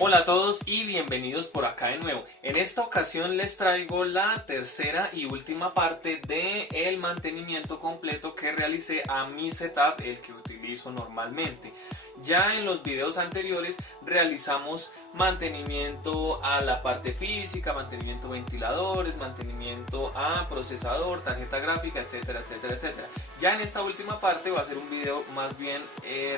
Hola a todos y bienvenidos por acá de nuevo. En esta ocasión les traigo la tercera y última parte del mantenimiento completo que realicé a mi setup, el que utilizo normalmente. Ya en los videos anteriores realizamos mantenimiento a la parte física, mantenimiento a ventiladores, mantenimiento a procesador, tarjeta gráfica, etcétera, etcétera, etcétera. Ya en esta última parte va a ser un video más bien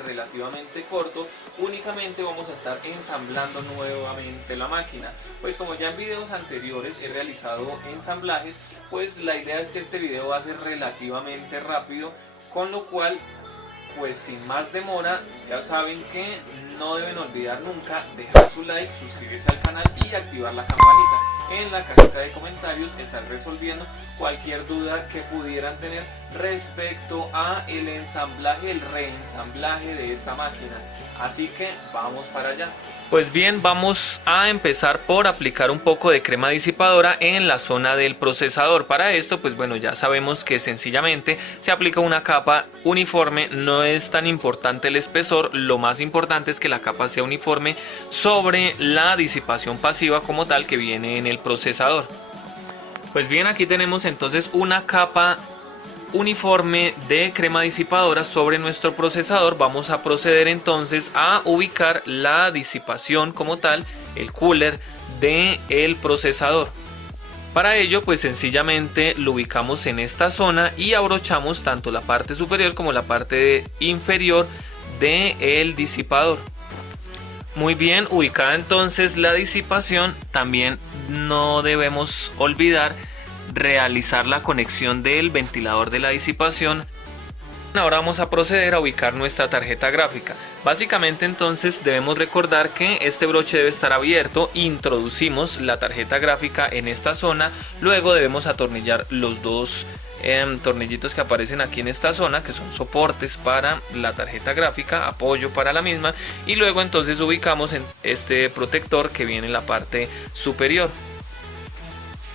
relativamente corto. Únicamente vamos a estar ensamblando nuevamente la máquina. Pues como ya en videos anteriores he realizado ensamblajes, pues la idea es que este video va a ser relativamente rápido, con lo cual pues sin más demora, ya saben que no deben olvidar nunca dejar su like, suscribirse al canal y activar la campanita. En la cajita de comentarios están resolviendo cualquier duda que pudieran tener respecto a el ensamblaje, el reensamblaje de esta máquina. Así que vamos para allá. Pues bien, vamos a empezar por aplicar un poco de crema disipadora en la zona del procesador. Para esto, pues bueno, ya sabemos que sencillamente se aplica una capa uniforme. No es tan importante el espesor, lo más importante es que la capa sea uniforme sobre la disipación pasiva como tal que viene en el procesador. Pues bien, aquí tenemos entonces una capa uniforme de crema disipadora sobre nuestro procesador. Vamos a proceder entonces a ubicar la disipación como tal, el cooler del procesador. Para ello pues sencillamente lo ubicamos en esta zona y abrochamos tanto la parte superior como la parte inferior del disipador. Muy bien, ubicada entonces la disipación, también no debemos olvidar realizar la conexión del ventilador de la disipación. Ahora vamos a proceder a ubicar nuestra tarjeta gráfica. Básicamente entonces debemos recordar que este broche debe estar abierto. Introducimos la tarjeta gráfica en esta zona, luego debemos atornillar los dos tornillitos que aparecen aquí en esta zona, que son soportes para la tarjeta gráfica, apoyo para la misma, y luego entonces ubicamos en este protector que viene en la parte superior.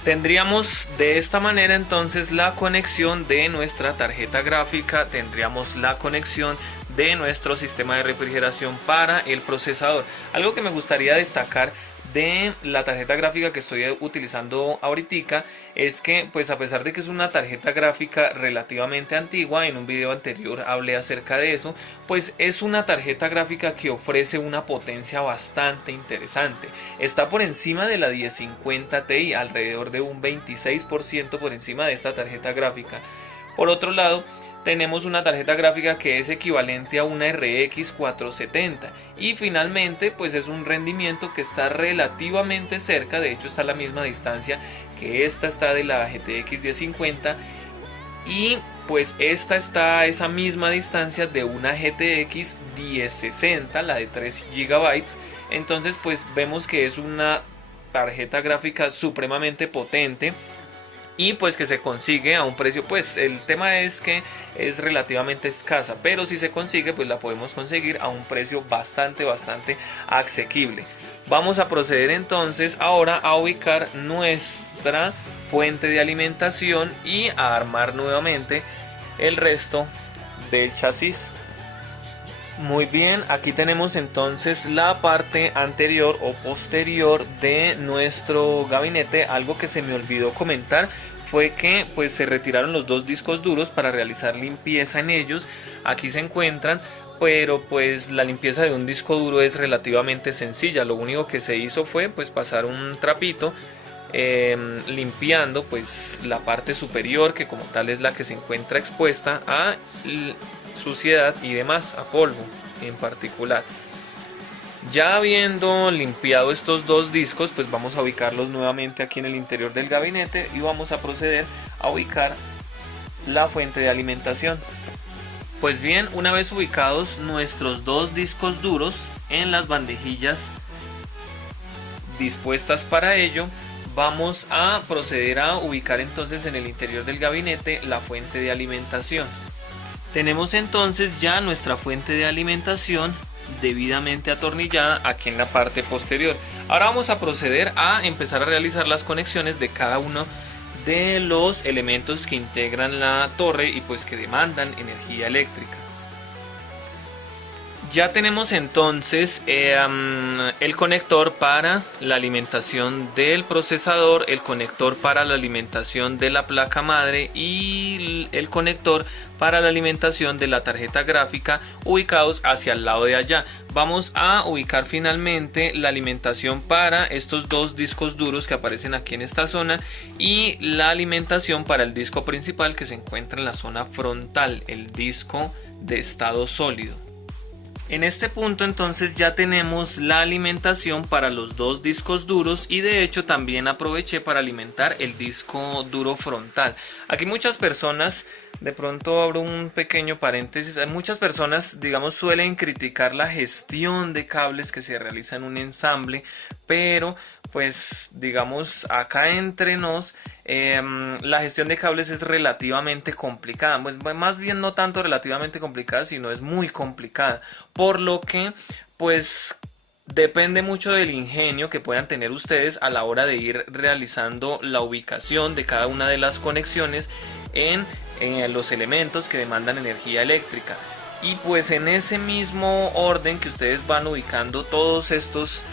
Tendríamos de esta manera entonces la conexión de nuestra tarjeta gráfica, tendríamos la conexión de nuestro sistema de refrigeración para el procesador. Algo que me gustaría destacar de la tarjeta gráfica que estoy utilizando ahorita es que pues a pesar de que es una tarjeta gráfica relativamente antigua, en un video anterior hablé acerca de eso, pues es una tarjeta gráfica que ofrece una potencia bastante interesante. Está por encima de la 1050 Ti, alrededor de un 26% por encima de esta tarjeta gráfica. Por otro lado, tenemos una tarjeta gráfica que es equivalente a una RX 470 y finalmente pues es un rendimiento que está relativamente cerca, de hecho está a la misma distancia que esta está de la GTX 1050 y pues esta está a esa misma distancia de una GTX 1060, la de 3 GB. Entonces pues vemos que es una tarjeta gráfica supremamente potente y pues que se consigue a un precio, pues el tema es que es relativamente escasa, pero si se consigue pues la podemos conseguir a un precio bastante asequible. Vamos a proceder entonces ahora a ubicar nuestra fuente de alimentación y a armar nuevamente el resto del chasis. Muy bien, aquí tenemos entonces la parte anterior o posterior de nuestro gabinete. Algo que se me olvidó comentar fue que pues se retiraron los dos discos duros para realizar limpieza en ellos. Aquí se encuentran, pero pues la limpieza de un disco duro es relativamente sencilla. Lo único que se hizo fue pues pasar un trapito limpiando pues la parte superior, que como tal es la que se encuentra expuesta a suciedad y demás, a polvo en particular. Ya habiendo limpiado estos dos discos, pues vamos a ubicarlos nuevamente aquí en el interior del gabinete y vamos a proceder a ubicar la fuente de alimentación. Pues bien, una vez ubicados nuestros dos discos duros en las bandejillas dispuestas para ello, vamos a proceder a ubicar entonces en el interior del gabinete la fuente de alimentación. Tenemos entonces ya nuestra fuente de alimentación debidamente atornillada aquí en la parte posterior. Ahora vamos a proceder a empezar a realizar las conexiones de cada uno de los elementos que integran la torre y pues que demandan energía eléctrica. Ya tenemos entonces el conector para la alimentación del procesador, el conector para la alimentación de la placa madre y el conector para la alimentación de la tarjeta gráfica ubicados hacia el lado de allá. Vamos a ubicar finalmente la alimentación para estos dos discos duros que aparecen aquí en esta zona y la alimentación para el disco principal que se encuentra en la zona frontal, el disco de estado sólido. En este punto entonces ya tenemos la alimentación para los dos discos duros y de hecho también aproveché para alimentar el disco duro frontal. Aquí muchas personas, de pronto abro un pequeño paréntesis, muchas personas digamos suelen criticar la gestión de cables que se realiza en un ensamble, pero pues digamos acá entre nos la gestión de cables es relativamente complicada, pues, más bien no tanto relativamente complicada, sino es muy complicada, por lo que pues depende mucho del ingenio que puedan tener ustedes a la hora de ir realizando la ubicación de cada una de las conexiones en los elementos que demandan energía eléctrica. Y pues en ese mismo orden que ustedes van ubicando todos estos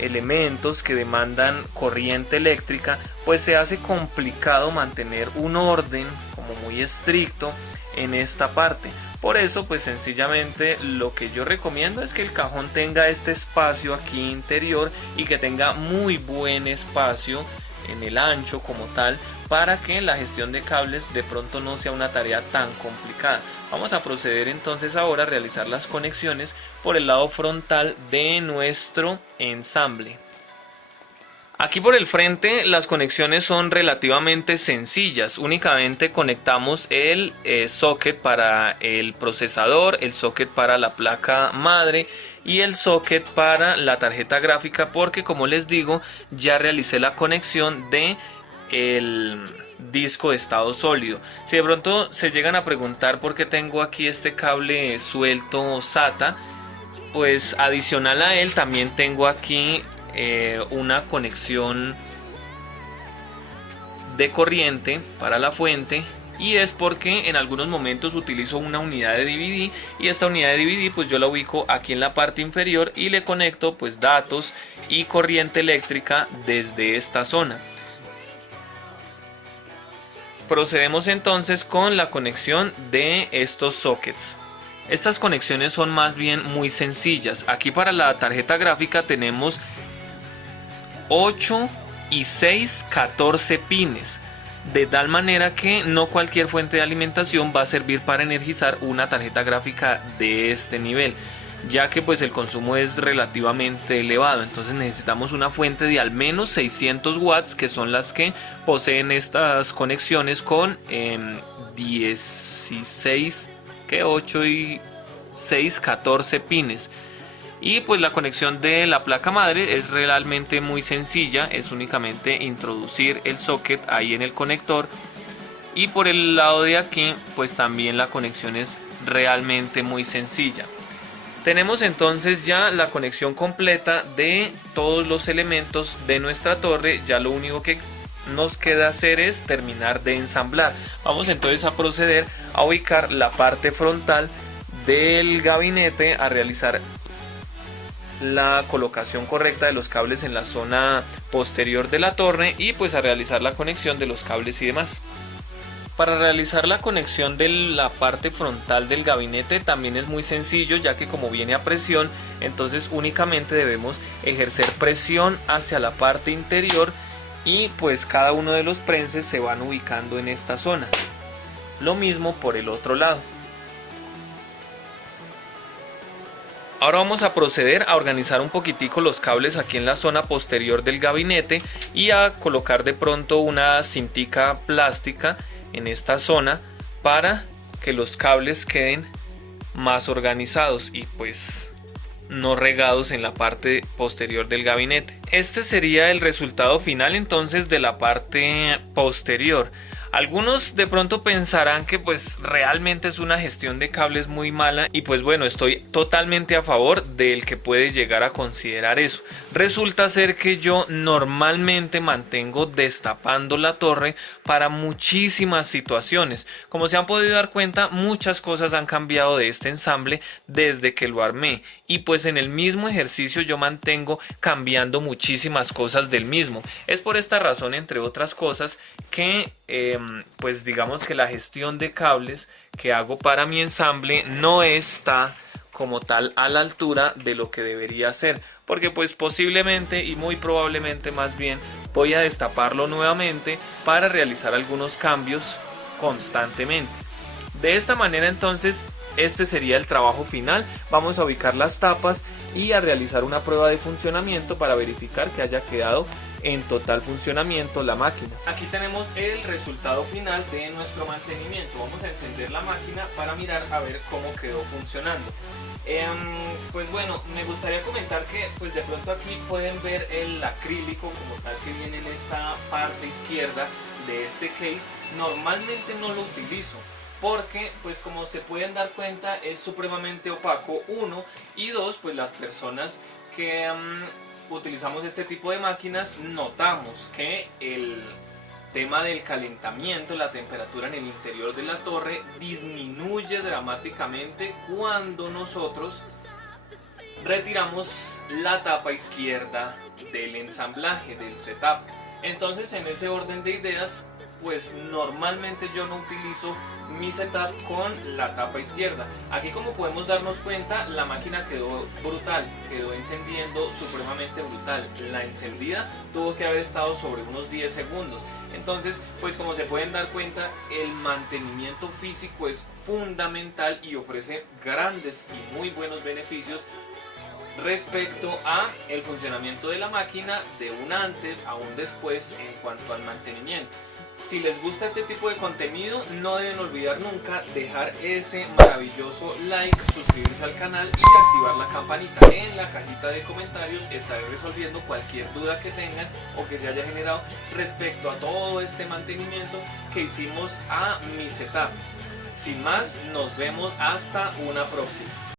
elementos que demandan corriente eléctrica, pues se hace complicado mantener un orden como muy estricto en esta parte. Por eso pues sencillamente lo que yo recomiendo es que el cajón tenga este espacio aquí interior y que tenga muy buen espacio en el ancho como tal, para que la gestión de cables de pronto no sea una tarea tan complicada. Vamos a proceder entonces ahora a realizar las conexiones por el lado frontal de nuestro ensamble. Aquí por el frente las conexiones son relativamente sencillas, únicamente conectamos el socket para el procesador, el socket para la placa madre y el socket para la tarjeta gráfica, porque como les digo ya realicé la conexión de el disco de estado sólido. Si de pronto se llegan a preguntar por qué tengo aquí este cable suelto SATA, pues adicional a él también tengo aquí una conexión de corriente para la fuente, y es porque en algunos momentos utilizo una unidad de DVD y esta unidad de DVD pues yo la ubico aquí en la parte inferior y le conecto pues datos y corriente eléctrica desde esta zona. Procedemos entonces con la conexión de estos sockets. Estas conexiones son más bien muy sencillas. Aquí para la tarjeta gráfica tenemos 8 y 6, 14 pines. De tal manera que no cualquier fuente de alimentación va a servir para energizar una tarjeta gráfica de este nivel, ya que pues el consumo es relativamente elevado. Entonces necesitamos una fuente de al menos 600 watts, que son las que poseen estas conexiones con 16, que 8 y 6, 14 pines. Y pues la conexión de la placa madre es realmente muy sencilla, es únicamente introducir el socket ahí en el conector, y por el lado de aquí pues también la conexión es realmente muy sencilla. Tenemos entonces ya la conexión completa de todos los elementos de nuestra torre. Ya lo único que nos queda hacer es terminar de ensamblar. Vamos entonces a proceder a ubicar la parte frontal del gabinete, a realizar la colocación correcta de los cables en la zona posterior de la torre y pues a realizar la conexión de los cables y demás. Para realizar la conexión de la parte frontal del gabinete también es muy sencillo, ya que como viene a presión, entonces únicamente debemos ejercer presión hacia la parte interior y pues cada uno de los prenses se van ubicando en esta zona. Lo mismo por el otro lado. Ahora vamos a proceder a organizar un poquitico los cables aquí en la zona posterior del gabinete y a colocar de pronto una cintica plástica en esta zona para que los cables queden más organizados y pues no regados en la parte posterior del gabinete. Este sería el resultado final entonces de la parte posterior. Algunos de pronto pensarán que pues realmente es una gestión de cables muy mala y pues bueno, estoy totalmente a favor del que puede llegar a considerar eso. Resulta ser que yo normalmente mantengo destapando la torre para muchísimas situaciones. Como se han podido dar cuenta, muchas cosas han cambiado de este ensamble desde que lo armé y pues en el mismo ejercicio yo mantengo cambiando muchísimas cosas del mismo. Es por esta razón, entre otras cosas, que pues digamos que la gestión de cables que hago para mi ensamble no está como tal a la altura de lo que debería ser, porque pues posiblemente y muy probablemente más bien voy a destaparlo nuevamente para realizar algunos cambios constantemente. De esta manera entonces este sería el trabajo final. Vamos a ubicar las tapas y a realizar una prueba de funcionamiento para verificar que haya quedado en total funcionamiento la máquina. Aquí tenemos el resultado final de nuestro mantenimiento. Vamos a encender la máquina para mirar a ver cómo quedó funcionando. Pues bueno, me gustaría comentar que pues de pronto aquí pueden ver el acrílico como tal que viene en esta parte izquierda de este case. Normalmente no lo utilizo porque pues como se pueden dar cuenta es supremamente opaco, uno, y dos, pues las personas que utilizamos este tipo de máquinas notamos que el tema del calentamiento, la temperatura en el interior de la torre disminuye dramáticamente cuando nosotros retiramos la tapa izquierda del ensamblaje, del setup. Entonces en ese orden de ideas pues normalmente yo no utilizo mi setup con la tapa izquierda. Aquí como podemos darnos cuenta la máquina quedó brutal, quedó encendiendo supremamente brutal. La encendida tuvo que haber estado sobre unos 10 segundos. Entonces pues como se pueden dar cuenta el mantenimiento físico es fundamental y ofrece grandes y muy buenos beneficios respecto a el funcionamiento de la máquina de un antes a un después en cuanto al mantenimiento. Si les gusta este tipo de contenido, no deben olvidar nunca dejar ese maravilloso like, suscribirse al canal y activar la campanita. En la cajita de comentarios estaré resolviendo cualquier duda que tengan o que se haya generado respecto a todo este mantenimiento que hicimos a mi setup. Sin más, nos vemos hasta una próxima.